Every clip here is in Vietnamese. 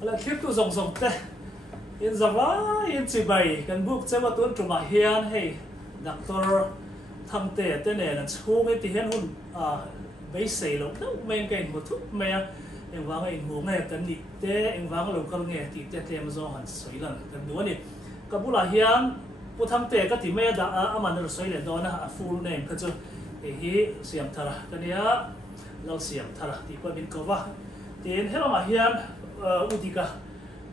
là thiết tu rong rong te in zawa in chi bai kan buk chama tun tuma hian hei doctor tham te te ne na chu nge ti hian hun bei sei lo no men kain mo thu me em wang ai mu nge kan ni te em wang lo kal nge ti te tlem zo han soi lan kan du ni kabula hian pu tham te ka ti me da aman ro soi le do na full name ka chu hi siam thara kania lo siam thara ti ko bin ko wa tin helama hian udika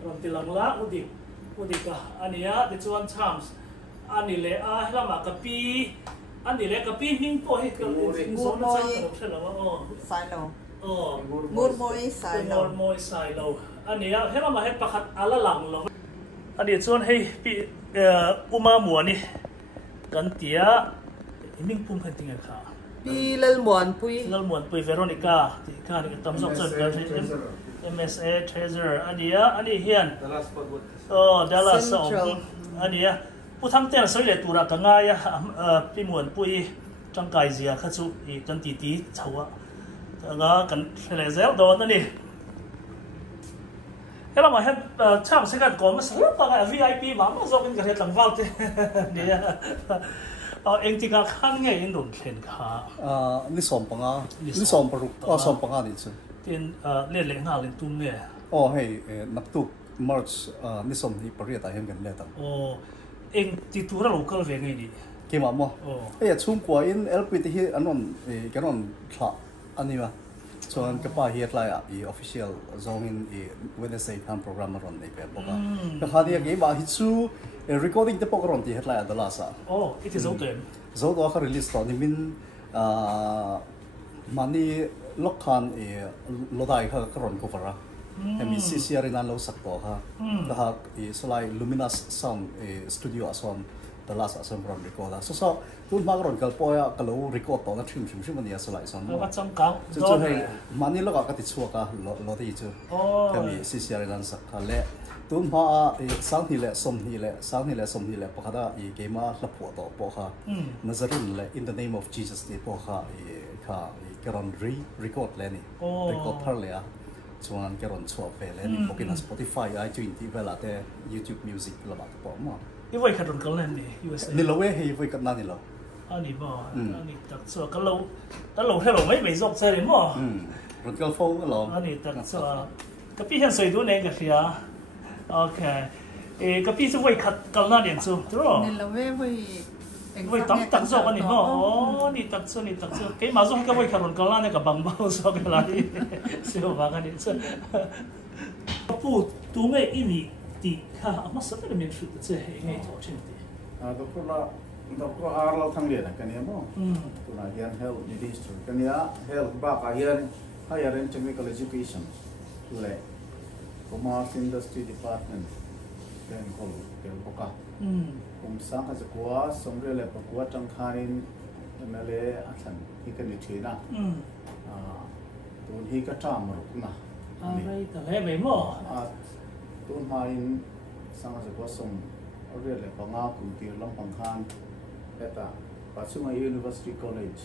ron tilang la udika ania the chuan chams ani le a helama kapi ani le kapi hing po he kal in so na chang ka thela wa silo murmoi silo ania helama he pakhat ala lang lo ani chuan hei pi uma muani kan tia iming pum khan tinga kha pi lal muan pui Veronica ti kha ni tam sok chan MSA Treasure ani hian Dallas Central ania pu tham te soi le tura ka nga ya pi muan pui changkai zia kha chu I kan ti chawa nga kan le zel do na ni hello ma het cham se kan kom sa pa VIP ma ma zo bin ka het lang wal te ni eng ti ka khan nge in dun thlen kha ni som paru som panga ni chu tin le le nga len tum nge hei nak tu March ni som ni pariat a hem gan le ta eng ti tu ra local ve nge ni ke ma mo chung kwa in LPT hi anon kanon thla ani ma chuan ka pa hi tlai I official zone in Wednesday kan program ron nei pe boka ka khadi ge ba hi chu recording te pokron ti tlai adala sa it is okay zo do ka release to ni min mani lokhan lodai kha karon ko para mi CCR in lo sak to ha ha solai luminous sound studio ason the last asam ron record so tun ma ron kal poya kalo record to na thim mani solai son wa chang kang chu hei mani lo ka ti chu ka lo ti chu mi CCR in sak ka le tun ma sang hi le som hi le pakhada game la pho to po kha nazarin le in the name of Jesus ni po kha karon record le ni record par le chuan karon chua pe le ni pokina Spotify iTunes ti vela te YouTube music la ba po ma I voi kharon kal len ni USA ni lo we hi voi kat na ni lo ani ba ani tak so ka lo hello mai mai zok chari mo ron kal fo lo ani tak so ka pi han soi du ne ka ria okay ka pi so voi khat kal na den chu tro ni lo we voi tam tak so ka ni mo ni tak so ke ma zo ka voi kharon kal na ne ka bang ba so ka la ni so ba ka ni so pu tu nge ini ti kha ma sa ta men shu te he ngai to chen ti Dr. Arlo Thanglia kan ya mo tuna hian health minister kan ya health ba ka hian higher and technical education le commerce industry department kan ko ka sang ka zakwa somre le pakwa tangkhain mele athan hi kan ni thina tun hi ka tam ro na ai ta le me mo tun hain sang ka zakwa som ore le panga ku ti lam pangkhan eta Pasuma University College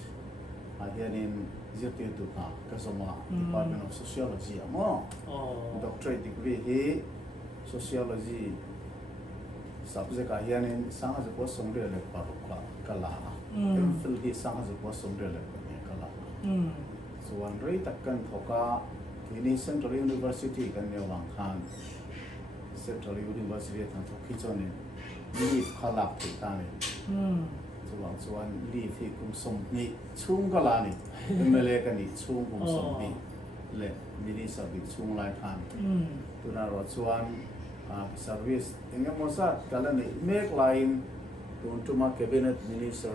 hianin zirti tu ka soma Department of Sociology mo doctorate degree hi sociology subject hianin sanga je ko somre le paru kala MPhil hi sanga je ko somre le kala so one rate takkan thoka kini Central University kan ne wang khan Central University thang thoki chone ni khalak ti ta ne chuan li thi kum som ni chung ka la ni mele ka ni chung kum som ni le mini sabi chung lai khan tuna ro chuan service engemaw sa kala ni make line tun tuma cabinet minister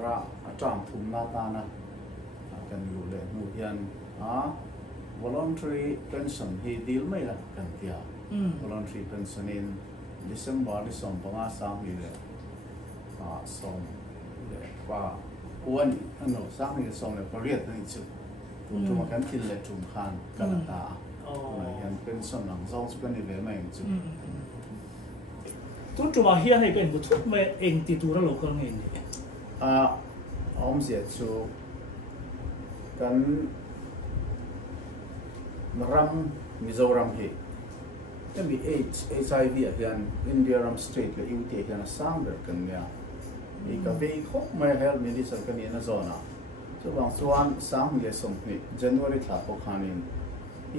atam thum na ta na kan lu le mu hian voluntary pension hi deal mai la kan tia voluntary pension in December ni som panga sang ni le som và quân nó sáng thì xong là có riết này chứ tụi mà cắn thịt là trùng khan cả là ta này hiện bên sân nắng rau chứ bên này về mày chứ tụi mà hiện hay bên một chút mà anh ti tu ra local nghe nhỉ ông sẽ chú cắn ram Mizoram hi มี HIV อย่าง India Ram State และ UT อย่างสร้างเรื่องกันเนี่ยมีกาแฟครบไม่เฮลมินิสันกันเนี่ยนะจอนะบางส่วนสร้างเรื่องสมนิ January ที่พวกเขาเนี่ย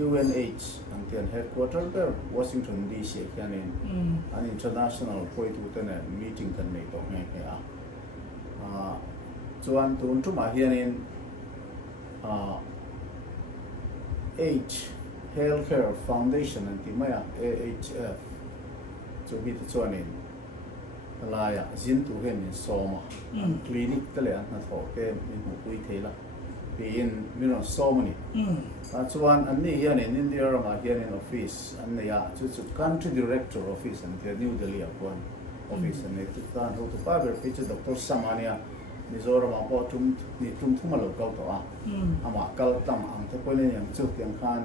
UNH อันที่ headquarter เป็น Washington DC อย่างนี้อัน international คุยตัวเนี่ย meeting กันในตรงนี้เนี่ยส่วนตัวทุกมาเฮียนี่H Healthcare Foundation อันที่ไม่อะ AHF จะมีตัวนี้อะไรอะจินตัวเห็นมีสอมาคลินิกก็เลยอันนั้นเขาเป็นมีหูคุยเทล่ะเป็นมีน้องสอมานี่ส่วนอันนี้เฮียนี่นินเดียร์มาเฮียนี่ออฟฟิศอันนี้อะจุด Country Director Office อันที่ New Delhi อ่ะคนออฟฟิศอันนี้ทุกท่านรู้ตัวป้าเบอร์ฟิชดรสมานีมิโซรามาพอทุ่มมาหลอกเขาตัวอามาคัลตัมอังเทปเลยอย่างจุดอย่างขัน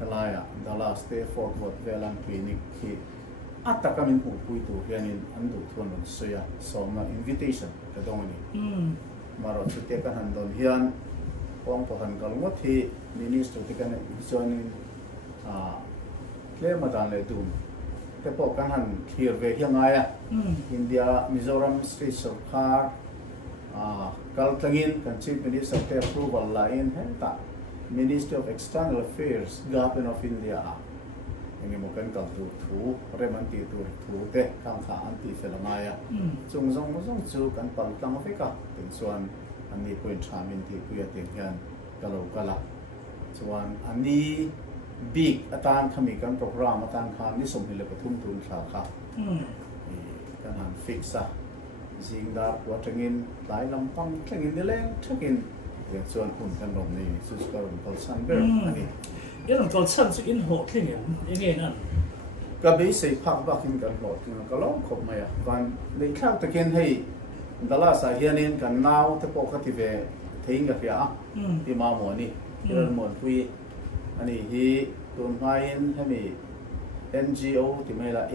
อะไรอะดัลลัสเตฟอร์ดวอร์ดเวลันคลินิกที่อัตตะการมินพูดคุยตัวเฮียนินอันดูทวนนสุยาสอมาอินวิเทชันกระดองนี้มารอจุดเดียกันหันโดนเฮียนพร้อมพอหันกัลงวดที่มินิสต์ที่กันวิจารณ์เคลมาดานเลยดูแต่พอกันหันเคลียร์เวทีไงอะอินเดียมิโซรัมสเตทสังคาKaltangin kan Chief Minister of Approval lain henta Ministry of External Affairs Government of India ini mungkin kalau tu remanti tu teh kang anti felamaya zong tu kan paltang Afrika tensuan ani point chamin ti kuya tingyan kalau kala suan ani big atan kami kan program atan kami somhile pathum tun saka kan han fixa jing da wa tengin lai lampang tengin ni leng tengin yang chuan hun kan rom ni su ska ron pal san ber ani yang tol san su in ho tengin enge nan ka be sei phak ba kin kan ho tin ka long khop maya van nei khak taken hei dala sa hianin kan naw te po ka ti ve theing ga fia ti ma mo ni ran mon pui ani hi tun hain hemi NGO thì mấy là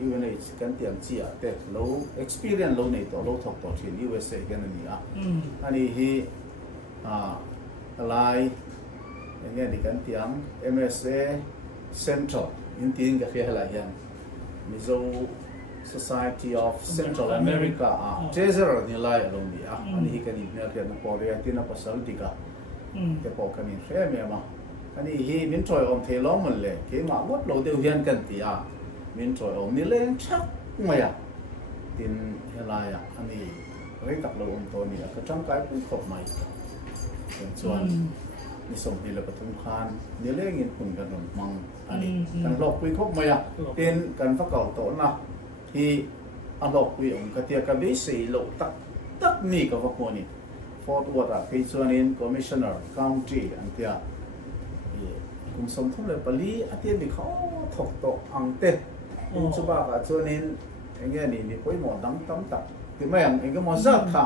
UNH kan tiang chia te low experience low nei to low thok to thin USA kan ani ani hi alai nghe đi kan tiang MSA Central in tin ga khia la yan Mizo Society of Central America treasurer ni lai along ni ani hi kan ni na khia na po re tin na pasal tika te po kan ni khia me maอันนี้ฮีมินทรอยอมเทล้อมมันเลยเกี่ยมาวัดเราเดียวเฮียนกันตีมินทรอยอมนี่เล่นชักไม่ตินเฮลายอันนี้เรื่องกับเราอมตัวนี้ก็จังกายเป็นขบใหม่เป็นส่วนมีส่งที่เราปฐุมคานนี่เล่นเงินปุ่นกันหนุนมังอันนี้กันหลอกคุยขบใหม่เป็นกันฟักเก่าโตนะที่อันหลอกคุยอมกระเทียกับวิสีโลตักนี่กับพวกคนนี้ฟอร์ดวอร์ดคือส่วนนี้คอมมิชชั่นเนอร์คัมทรีอันเดียกลุ่มสมทุนเลยปลีอาทิตย์นี้เขาถกโตอังเต้อินสุบะกับส่วนนี้เองนี่มีคุยหมดดังตั้มตักที่ไม่อย่างเองก็มอซักค่ะ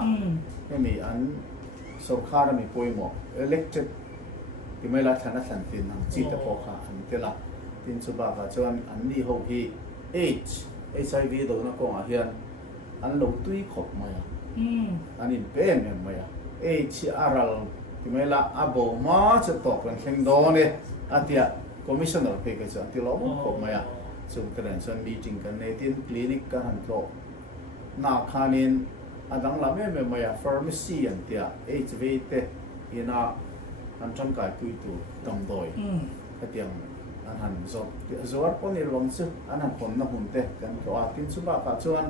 ไม่มีอันสงครามมีคุยหมด elected ที่ไม่รัฐนัสันตินังจีตะโพค่ะอันเทละอินสุบะกับส่วนอันนี้เขาที่ HIV ตัวนั้นก็อาเฮียนอันเราตุ้ยขบมาอันนี้เป็นยังไงHRLที่ไม่ละอาโบมาจะตกเป็นเชิงโดนเนี่ยอาทิตย์คอมมิชชั่นเนอร์เพกจะที่เราขบมาส่งเทรนชันมีจริงกันในที่คลินิกกันหันโตนาคานินอาดังละไม่ไม่มาฟาร์มาซีอันเดียHIVเตยินาอันจังกายคุยตัวดำโดยอาทิตย์อันหันจบจวดคนนี้ลงซึ่งอันหันคนนักหุ่นเตกันตัวอาทิตย์สุบะกับส่วน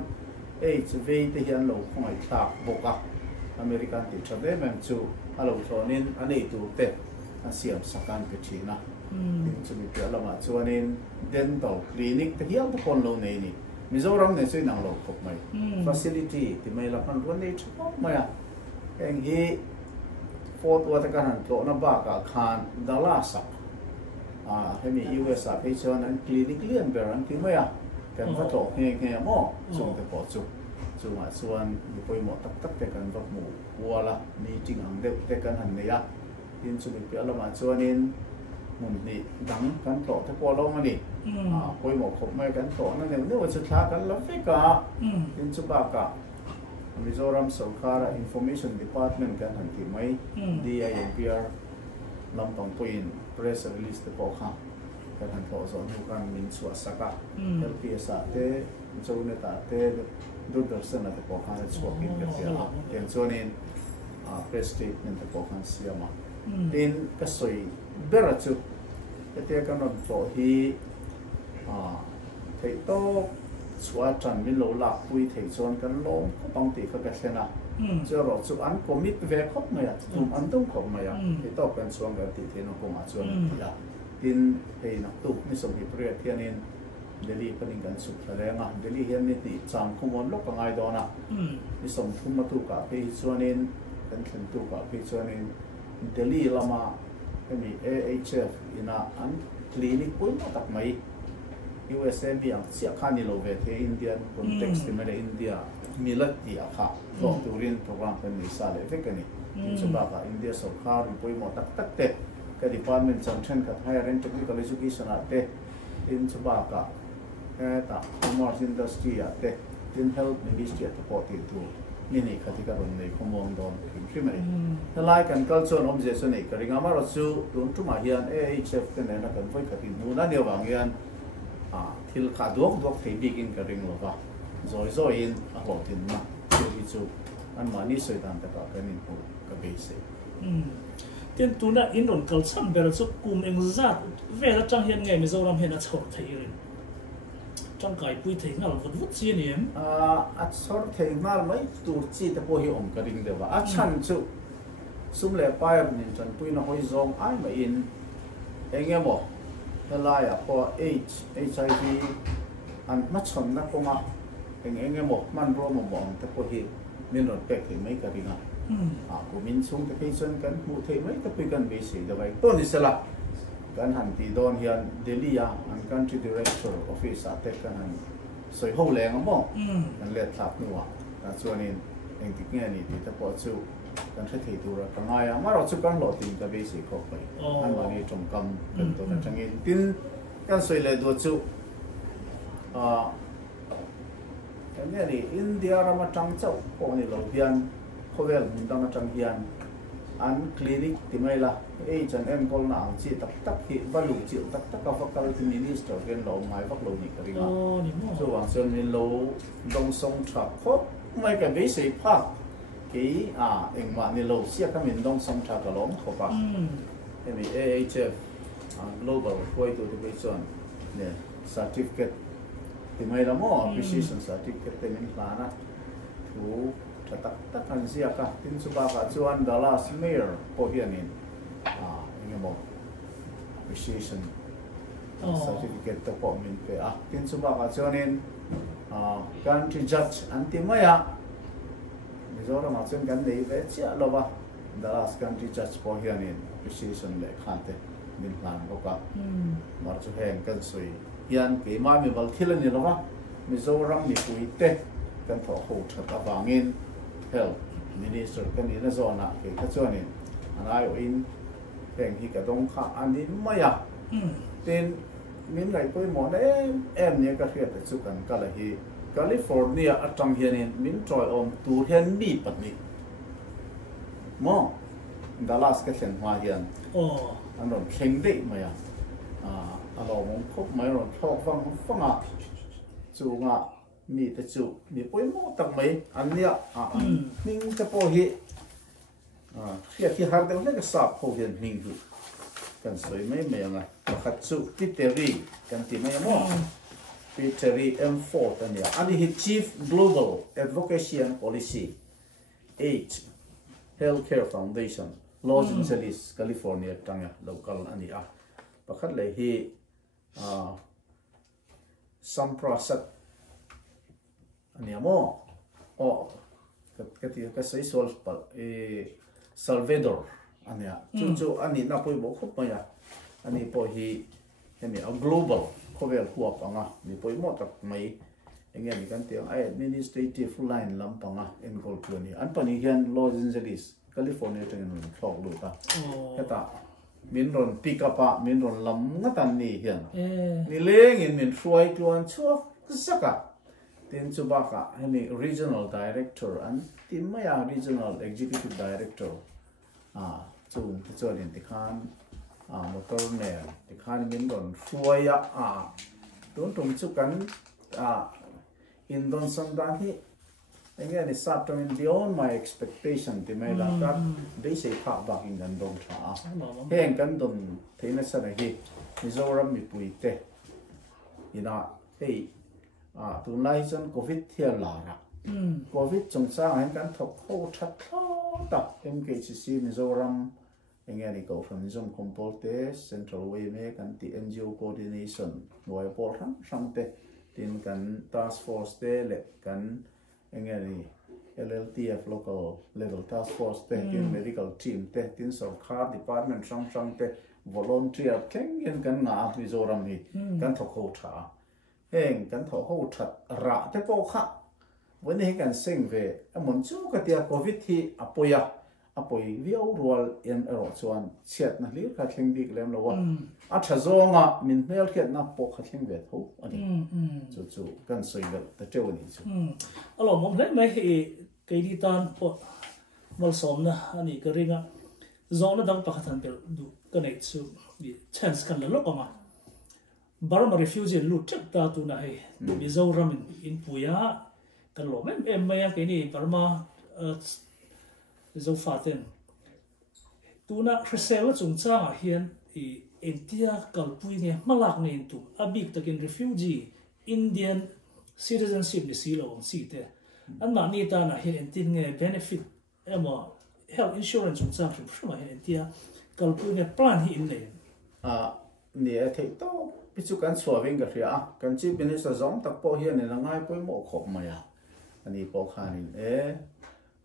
HIV เตยันเราคงไอ้ตากบกอเมริกันติดชาเบแมนจูฮัลโหลตอนนี้อันนี้ตัวเตะอาเซียนสักการเป็นชีนะที่จะมีเกี่ยวกับส่วนนี้เดนทัลคลินิกที่เกี่ยวกับคนเราในนี้มิโซรัมเนี่ยช่วยนั่งรอพบไหมฟัซิลิตี้ที่ไม่รับมันวันนี้ชอบไหมเองที่โฟร์ตัวตะการหันโตนับบ้ากับคานดัลลัสให้มี US ไปชวนนั้นคลินิกเลื่อนไปรังที่ไม่กันก็โตเงี้ยมั่งส่งแต่ปอดจุส่วนมีคุยหมดตักแต่กันกับหมู่วัวละมีจริงอังเด็กแต่กันหันเนี่ยยินสุมิเปียละมาส่วนนี้มุนนี่ดังกันโตที่พอลงมานี่คุยหมดขบไม่กันโตนั่นเองนี่วันสุดท้ายกันแล้วฟิกะยินสุบากะมิโซรัมสงขลา Information Department กันหันที่ไม่ DINPR ลำปางปุยน Press Release ที่พอค่ะ kan han tho zo nu kan min chu saka LPS te zo ne ta te Doordarshan at po khan chu kin ka sia ten chonin press statement te po khan siama tin ka soi bera chu te ka non po hi thei to chua chan min lo la pui thei chon kan lo pang ti kha ka sena cho ro chu an commit ve khop ma ya tum an tum khop ma ya thei to kan chuang ga ti the no ko ma chuan ya tin hei na tu ni som hi pre thianin Delhi paning kan su thalenga Delhi hian ni ti chang khumon lo ka ngai dona ni som thum ma tu ka pe chuanin kan thlen tu ka pe chuanin Delhi lama ani AHF ina an clinic pui ma tak mai USM yang sia khani lo ve the Indian context me India milat ti akha lo turin program kan ni sa le ve kani chuba ka India sarkar pui mo tak tak te ka department junction ka higher and technical education ate in chuba ka ta commerce industry ate in health ministry at support to mini khatika ron nei khomong don primary the like and culture objection ei karinga maro chu tun tu ma hian AHF te ne na kan voi khatin nu na ne wang hian thil kha dok dok thei bikin karing lo ba zoi in a ho tin ma chu an mani soi dan ta ka kanin ko ka be se tiên tu na in ron kal sam ber chu kum eng zat ve la chang hian ngai Mizoram hian a chhor thei rin chang kai pui thei ngal vut vut chi niam a chhor thei ngal mai tur chi te po hi om ka ring dewa a chan chu sum le pa nin chan pui na hoi zong ai ma in engemo helaya po HIV an ma chon na ko ma engemo man ro mo bong te po hi nin ron pek thei mai ka ringa ko min chung te pe chon kan mu thei mai te pe kan be se da bai to ni sala kan han ti don hian Delhi ya an country director office ate kan han soi ho leng mo kan le thap nuwa ta chuanin eng ti nge ni ti ta po chu kan thei tu ra ka ngai ma ro chu kan lo tin ka be se kho pai an ma ni trong kam kan to na changin tin kan soi le do chu kan ni India ra ma chang chau ko ni lo hian khovel mun dang chang hian an clinic ti mai la H&M kol na ang chi tak tak hi balu chi tak tak ka faculty minister gen lo mai vak lo ni ka ringa so wang chen min lo dong song tha kho mai ka be sei pha ki eng ma ni lo sia ka min dong song tha ka long kho pa emi AHF global foi to be chon ne certificate ti mai la mo appreciation certificate te min pa na thu tak tak kan sia ka tin suba ka chuan Dallas mayor po hianin engemo appreciation certificate to po min pe tin suba ka chuanin country judge antimaya Mizoram ma chen kan nei ve chia lo ba Dallas country judge po hianin appreciation le khante min plan ko ka mar chu heng kan sui hian ke ma mi bal thilani lo ba Mizoram ni puite kan tho ho that awangin health minister kan ni na zona ke ka chuanin anai o in heng hi ka dong kha ani maya tin min lai poi mo na em ne ka khia ta chu kan ka la hi California atang hianin min troi om tu hian mi patni mo Dallas ka thlen hwa hian an ron thleng dei maya a lo mong khop mai ron thok fanga chu nga mi te chu mi poi mo tak mai an nia ning te po hi khi har de le ka sa po hian ning hu kan soi mai mai nga khat chu Piteri kan ti mai mo Piteri M4 tania ani hi chief global advocacy and policy Healthcare Foundation Los Angeles California tanga local ani pakhat le hi Samprasat aniamo ka sei sol pa Salvador ania chu ani na poi bo khop ma ya ani po hi hemi a global khovel huap anga ni poi mo tak mai engem ni kan tiang ai administrative line lam panga en gol ni an pani hian Los Angeles California ten thok lu ta heta min ron pick up min ron lam ngatan ni hian ni leng in min fruai tuan chuak saka tin chubaka hemi regional director and timaya regional executive director chung chuan in tikhan motor ne ti khan min don fuaya don tum chu kan in don san dan hi again is something beyond my expectation ti mai la ka dei sei pha bak in dan dong tha heng kan don theina sa hi Mizoram mi pui te ina hey tu lai chan covid thiam la ra covid chung sang hen kan thok ho that tho ta MKCC Mizoram engani ni go from Mizom Compote Central Way me kan ti NGO coordination noi por sang te tin kan task force te le kan engani LLTF local level task force te tin medical team te tin sarkar department sang te volunteer keng yen kan nga Mizoram hi kan thok ho tha heng kan thok ho that ra te po khaวันนี้กันเซ็งเวมันจูก็เดียโควิดที่apoi viau rual en ero chuan chiat na hlir kha thling dik lem lo wa a zonga min mel khet na po kha thling ve tho ani chu kan soivel ta teu ni chu alo mom le mai hi ke di tan po mal som na ani ka ringa zona dang pakhathan pel du ka nei chu bi chance kan la lo ma Burma refugee lu chak ta tu na hai Mizoram in puya kan lo em mai ke ni Burma zo faten tuna resel chung chang a hian I India kalpui nge malak ne tu abik takin refugee Indian citizenship ni silo si te an ma ni ta na hian entin nge benefit emo health insurance chung chang shuma hian India kalpui nge plan hi in le ni a thei to pichu kan chuawing ka ria kan chi minister zong tak po hian ni langai poi mo khop maya ani po khanin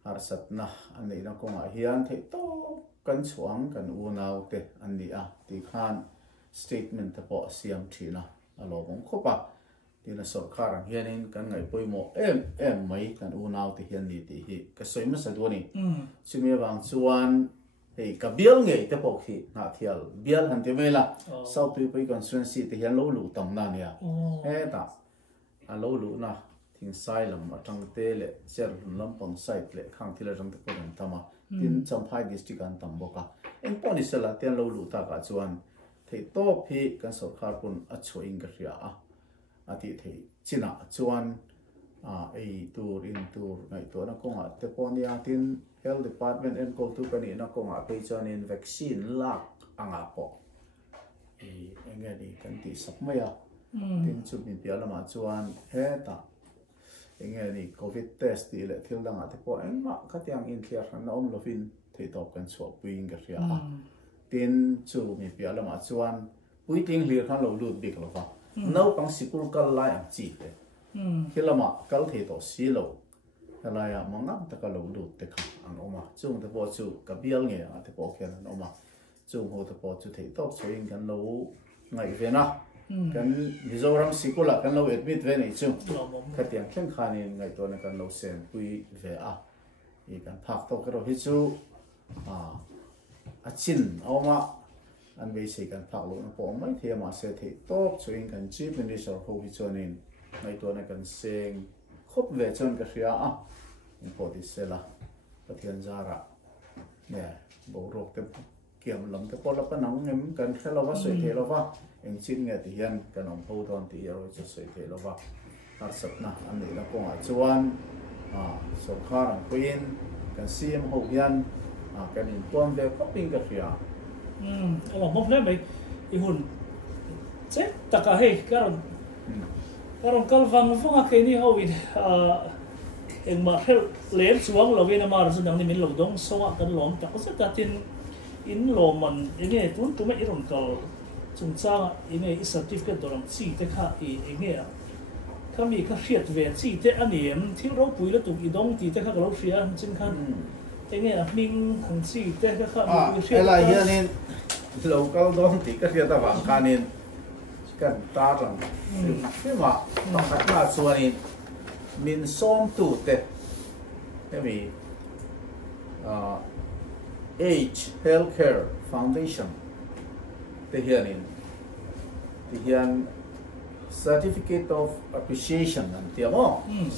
harsat na ani na ko ma hian thei to kan chuang kan u nau te ani ti khan statement te po siam thina alo bong khopa tina sarkar hianin kan ngai poimo em mai kan u nau te hian ni ti hi ka soima sa doni chumi wang chuan hei ka bial ngei te po khi na thial bial han te mela south tui poi constituency te hian lo lu tam na nia ta alo lu na thing sai lam atang te le cher lam pang site le khang thila jang te pon tama tin champhai district an tam boka en poni sela ten lo lu ta ka chuan thei to phi kan sarkar pun a choing ka ria ati thei china chuan ei tur in tur ngai to na konga te ponia tin health department en ko tu kani na konga pe chuan in vaccine lak anga po engani kan ti sakmaya tin chu min pialama chuan he ta engani covid test ti le thil danga te po engma khatiang in clear na om lovin thei top kan chho puing ka ria tin chu mi pialama chuan puiting hlir khan lo lut bik lo fa no pang sikul kal lai ang chi te hilama kal thei to si lo halaya mangam ta ka lo lut te kha ang oma chung te po chu ka bial nge a te po khen an oma chung ho te po chu thei top choing kan lo ngai ve na kan Mizoram sikula kan lo admit ve nei chu khatiang khen khanin ngai to na kan lo sen pui ve I kan phak to ka ro hi chu a chin oma an ve sei kan phak lo na po mai the ma se the top choing kan chief minister ho hi chonin ngai to na kan seng khop ve chon ka ria in po ti sela pathian zara ne bo rok te kiam lam te po la pa nang ngem kan khela wa soi the lo wa eng chin nge ti hian kan om ho don ti ro chu soi the lo wa har sap na an ni la ko a chuan so khar ang queen kan sim ho hian kan in pom ve coping ka ria alo mom le mai I hun che taka he karon kalwang vonga ke ni hawin eng ma hel lem chuang lovin ma ru nang ni min lo dong sowa kan lom ta ko sa tin in lo man enge tun tu mai ron kal chung chang enge I certificate dorang chi te kha enge kami ka hriat ve chi te aniem thil ro pui la tu I dong ti te kha lo hria chin khan enge ming han chi te kha ela hianin local dong ti ka hria ta wang khanin kan ta rang ma ta ka chuanin min som tu te hemi Age Healthcare Foundation te hian certificate of appreciation an tiamo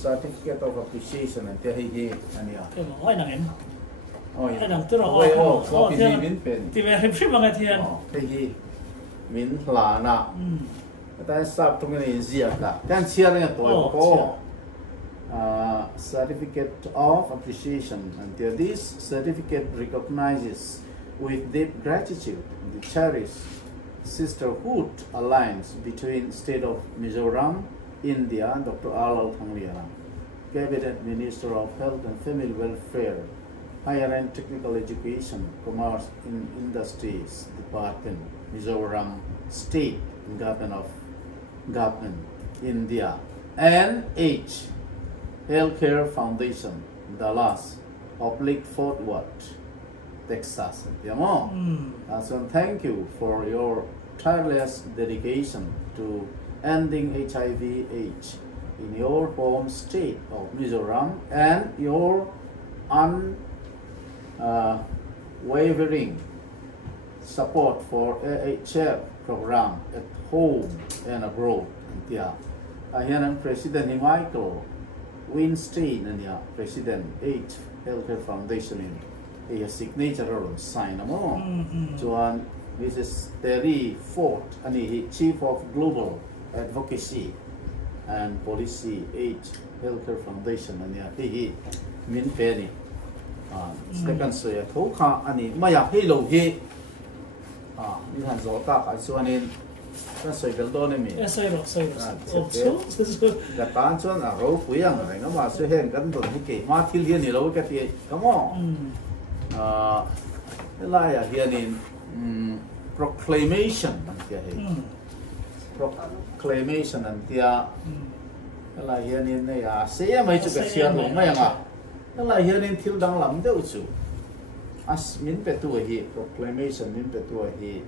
certificate of appreciation an te hi ania ai nang em anh đang tôi rồi oh thì mình bên thì về hình phim bằng cái thiền thì mình là na tại sao trong cái này gì cả cái chia ra tôi có certificate of appreciation and this certificate recognizes with deep gratitude the cherished sisterhood alliance between state of Mizoram, India, Dr. Alal Thanglia, Cabinet Minister of Health and Family Welfare, Higher and Technical Education, Commerce and Industries Department, Mizoram State Government, India, and H. Healthcare Foundation, Dallas, Fort Worth, Texas. So thank you for your tireless dedication to ending HIV/AIDS in your home state of Mizoram and your unwavering support for AHF program at home and abroad. President Michael Weinstein and President H Healthcare Foundation in a signature on sign Joan Mrs. Terry Ford and Chief of Global Advocacy and Policy H Healthcare Foundation and he min penny second so ya thoka ani maya hello he ni han zo ka ka chuanin ta soi bel do ne mi soi ga tan chuan a ro puyang ai na ma se hen kan don hi ke ma thil hi ni lo ka ti kamo la ya hianin proclamation an tia he proclamation an tia la hianin ne ya se ya mai chu ka sian lo mai anga la hianin thil dang lam deuh chu as min pe tu hi proclamation min pe tu hi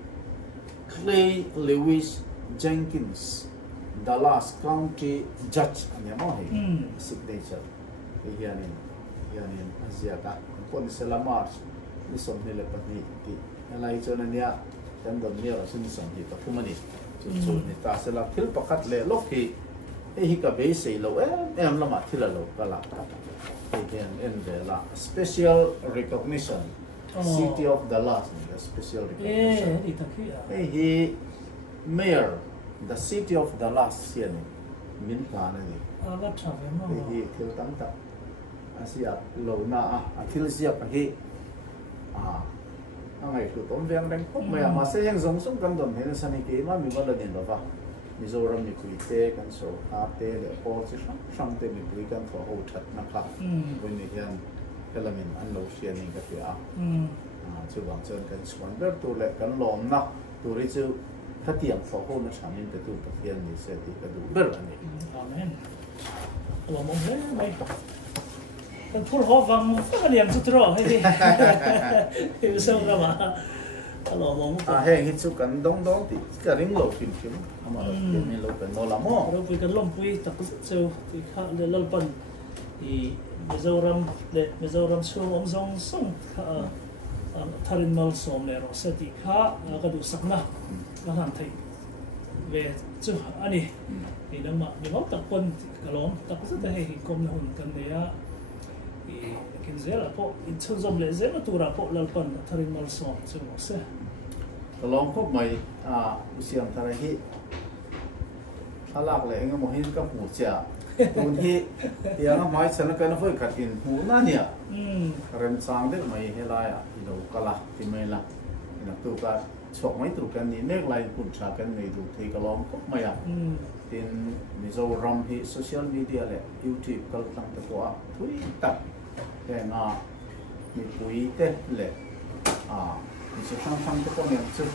Clay Lewis Jenkins, Dallas County Judge, signature. Yanin Asia ka. Pon sila Mars, ni som nila patni ti. Alai chona niya, tandem niya sin som hi patumani. So ni ta sila thil pakat le lokhi. Hi ka base lo em lama thilalo kala. Again in the special recognition. City of Dallas, the special recognition. He mayor, the city of Dallas, here, min plan ni. He til tang ta. Asia lo na atil siap he. Angai tu tom veng deng pop maya masa yang zong song kan don hen sani ke ma mi bala din ba. Mizoram ni kui te kan so ha te le po chi sang te mi kui kan tho ho that na kha. When ni hian element an lo sia ni ka tia chu bang chen kan chuan ber tu le kan lom na tu ri chu thatiam tho ho na chamin te tu pathian ni se ti ka du ber ani amen lo mong he mai kan phul ho wang ka liam chu tro he he so ra ma lo mong he hi chu kan dong dong ti ka ring lo phim phim ama ni lo kan no la mo ro pui kan lom pui tak chu ti kha le lal pan i Mizoram School of Zong Song Tharin Mal Som le ro se ti kha ka du sakna ka han thai ve chu ani ni nang ma ni mo tak pon kalom tak sa ta he kom na hun kan ne ya i kin zela po in chu zom le zela tu ra po lal pan Tharin Mal Som chu mo se kalom ko mai usiam thara hi halak le nga mo hin ka pu cha tun hi yang mai chana kan foi khatin hu na nia rem chang de mai helaya i lo kala ti mai la ina tu ka chok mai tu kan ni nek lai pun cha kan nei du thei kalom ko maya tin Mizoram hi social media le YouTube kal tang te ko thui tak ke na ni pui te le ni se sang te ko ne chu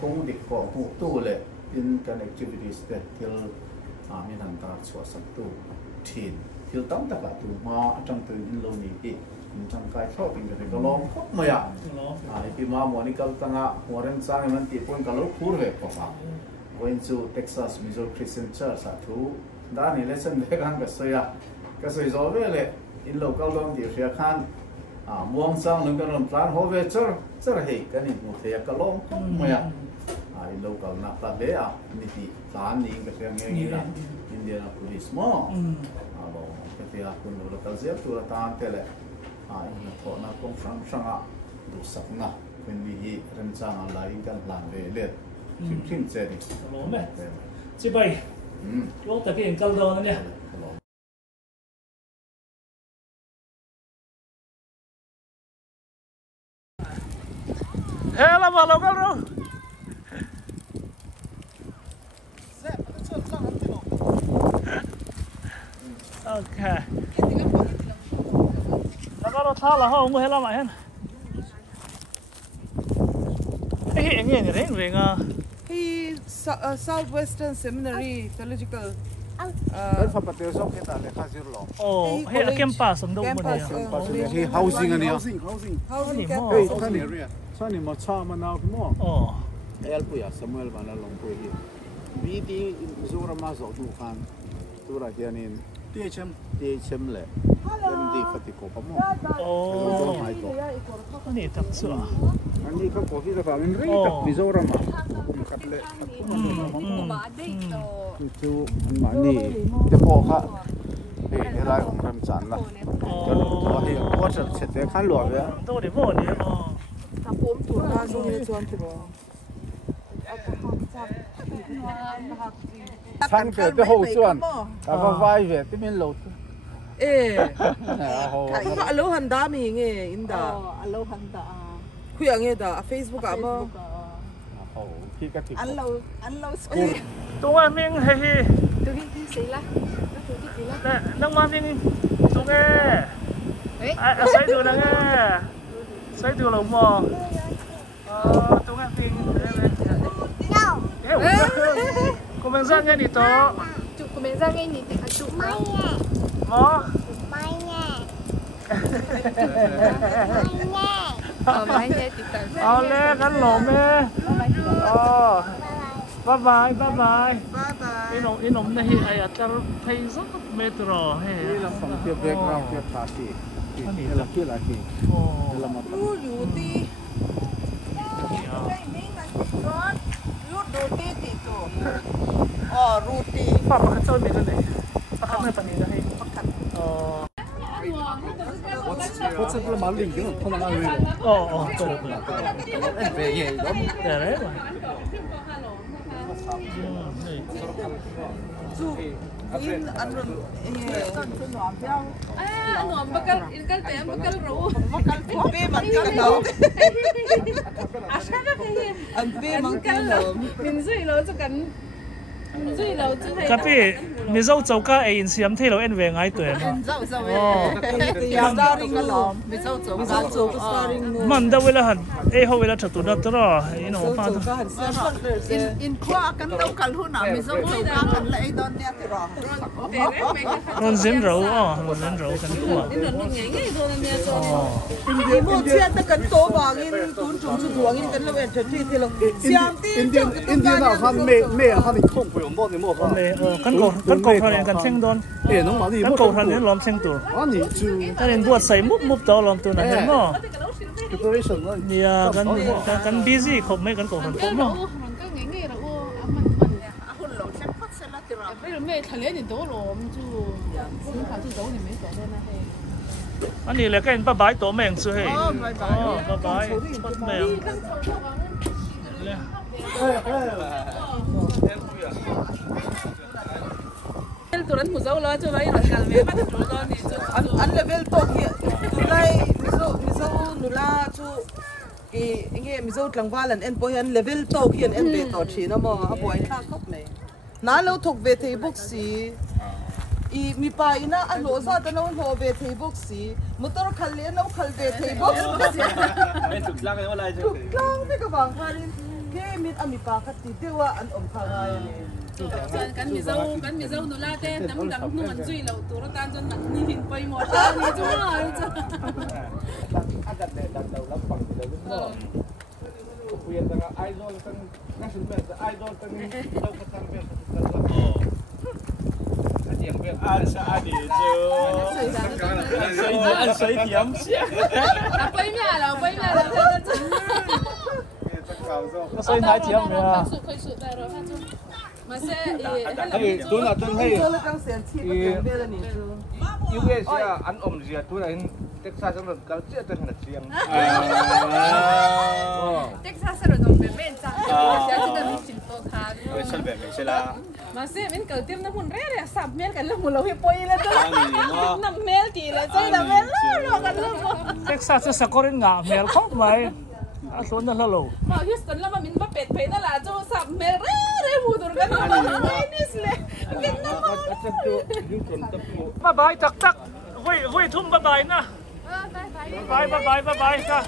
kong dik ko tu le in kan activities te til mi nan ta chua sak tu thin til tam ta ka tu ma atang tu in lo ni ki in chang kai tho pin ka ko lom khop ma ya pi ma mo ni kal tanga moren chang man ti pon ka lo khur ve ko ma going to Texas Missouri Christian Church a thu da ni lesson de kan ka so ya ka so zo ve le in lo ka lom ti ria khan muang sang lung kan plan ho ve char he kan ni mu the ka lom khop ma ya in local na ta le ni ti plan ni ka se ngi na Indianapolis mo alo ka ti kun local zel tu ta te le in thọ na kong sang sanga du sak na when we hi ren chang la in kan lan ve le kim kim che ni lo me chi bai lo ta ke kal do na ne la ma lo kal ro okayแล้วก็เราท่าละห้องมือให้เราใหม่ฮะไอ้เหี้ยเนี่ยเร่งเร่งอ่ะ He Southwestern Seminary Theological. fa patel sok ke ta le kha zir lo โอ้เฮ้ยเข้มป่าสมดุลมันเนี่ย hi housing ani Housing Ni mo. campus. kan area sa ni ma cha ma na mo โอ้ el pu ya samuel ba la long pu hi vi di zura ma zo du khan tura hianin THM le MD fatiko pa mo โอ้นี่ตักสัว ani ka ko hi da fa min ri ta Mizoram ma kum kat le chu ma ni te po kha e lai ong ram chan la cho lo to hi ko cha che te khan lo ve ตัวเดี๋ยวโม่เนี่ยอ๋อ Tapom tu na so ni chuan tu. chan ke te ho chuan ta va vai ve te min lo Eh. ho Ka alo handa mi nge inda. Alo handa. Kuya nge da Facebook ama. ho ki ka ti Alo school. ตัวมิงเฮ้ย Tôi đi thi sĩ lá. Nó tôi đi sĩ lá. แต่นังมามิงตัวแกใส่ดูนะแกใส่ดูเราหม้อตัวแกมิงcô mình ra nghe đi to Chụp của mình ra ngay nhìn thì chụp máy nhé máy nhé thì taoเอาเลยกันหลอมเลยบ๊ายบายบ๊ายบาย Bye bye. inom na hi ay atar paysa metro he ni la song te background te tha ti ni la ki oh la ma Lu yu ti. Lu do ti ti to. Oh, ruti. pa pa ka mi na pa ka na pa ni na he oh what's the malling you know thona na we oh pero en ve ye lo tere Su in anun ano bakal ilkal te bakal ro pe man ka lo. asha ka he An pe man ka lo. min zui lo chu kan zui lo chu he kapi mi zo chau ka e in siam thelo en ve ngai tuan zau zau Ya daring lo. mi zau zau Sa cho ka staring mo. man da wela han e ho wela thatu na tro ino pa Sa ka han sa. In khoa kan lo kal hu na mi zo zo ka kan lai don ne ti ro ron zin ro ron zin ro kan ku din lo ngai ngai do na me cho Ni mo chia ta kan to bangin tun chung chu duangin kan lo en thi thi lo. Siam ti. Indian na han me han ni khong pu mo ni mo ha le kan ko than kan cheng don e no ma ni kan mo ko than lom cheng tu ani chu kan en buat sai mup to lom tu na hen mo preparation na nia kan busy khop mai kan ko than ko mo man ka ngai ngai ro man hun lo chen pat se la ti ro bây giờ mẹ thằng lớn thì đổ rồi mình chú xin khảo chú đổ thì mấy đổ lên là hay อันนี้แหละก็เห็นป้าบายตัวแมงซื้อให้ป้าบายชดแมงเลย tụi anh một dấu lo cho mấy lần cả mấy bắt tụi lo thì An level to ki tulai mizo nula chu ki nge mizo tlangwalan en po hian level to ki en be to thina mo a boy tha khop nei na lo thok ve thei book si I mi pa ina a lo za ta lo ho ve thei book si motor khal le no khal ve thei bookไม่ถูกลักเลยว่าอะไรจะ klang me ka bang kharin ke mit ami pa khat ti dewa an om kha ga cắn mì dâu nó la tên tấm đắng nó ăn duy lẩu tụi nó tan cho nặng như hình bay một tan như chúng nó rồi chứ อาจจะเด็ดดันเรารับฟังเลยก็เปลี่ยนจากไอดอลตั้งนักศึกษาไอดอลตั้งเราก็ตั้งเป็นอาเจียงเป็นอาชาดีเจ้าอันใส่เทียมเสีย bay mẹ làก็ใส่นายเทียมเนี่ย khơi sự đây rồi phan mà sẽ ให้ตัวน่ะต้องให้ zo la kang sen chi pa ken ve la ni chu ยูเอสอันอมเสียตัวไหน Texas ang kalsiya ito na siyang. Texas rồi đồng bể bên chẳng sẽ chỉ cần chỉnh tổ khá Sal be me sila. mà xem bên cầu tiêm nó hồn rẻ rẻ sập mel cái lưng một lồng hiệp bôi lên đó nằm mel thì là chơi là mel rồi cái lưng Texas sa ko rin nga mel ko mai aso na lalo mà Houston là mà mình bắt bệt phải đó là cho sập mel rẻ rẻ mù đồ cái nó Venice le cái nó bye bye tak tak vui thum bye bye na bye bye bye bye ka